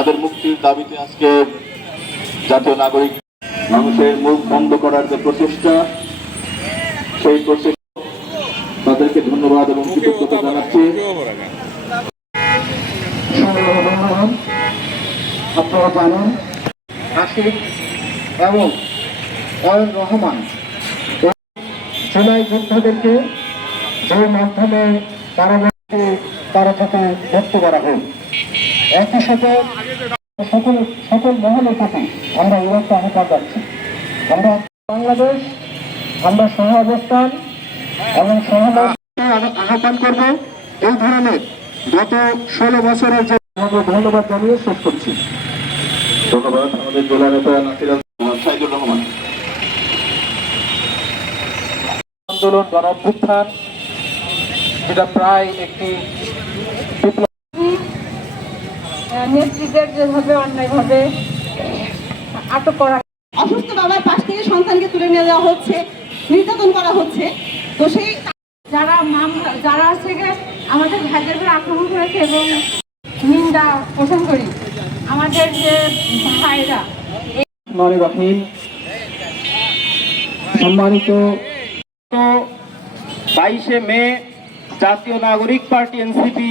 তাদের মুক্তির দাবিতে আজকে জাতীয় নাগরিক মানুষের মুখ বন্ধ করার যে প্রচেষ্টা, সেই প্রচেষ্টা তাদেরকে ধন্যবাদ এবং কৃতজ্ঞতা জানাচ্ছি। আপনারা জানেন আশিক এবং অয়ন রহমান জুলাই যোদ্ধাদেরকে যে মাধ্যমে তারা থেকে মুক্ত করা হয়। একই সাথে সকল মহলের প্রতি আমরা এরকম আহ্বান যাচ্ছি। আমরা বাংলাদেশ, আমরা সহ অবস্থান এবং আহ্বান করব এই ধরনের গত 16 বছরের যে ধন্যবাদ জানিয়ে শেষ করছি। ধন্যবাদ আমাদের জেলা নেতা সাইদুর রহমান। আন্দোলন গণ অভ্যুত্থান যেটা প্রায় একটি নেতৃত্বের যেভাবে অন্যায়ভাবে আটক করা, অসুস্থ বাবার পাশ থেকে সন্তানকে তুলে নিয়ে যাওয়া হচ্ছে, নির্যাতন করা হচ্ছে। তো সেই যারা থেকে আমাদের ভাইদের উপর আক্রমণ করেছে এবং নিন্দা পোষণ করি। আমাদের যে ভাইরা রহিম, সম্মানিত 22শে মে জাতীয় নাগরিক পার্টি এনসিপি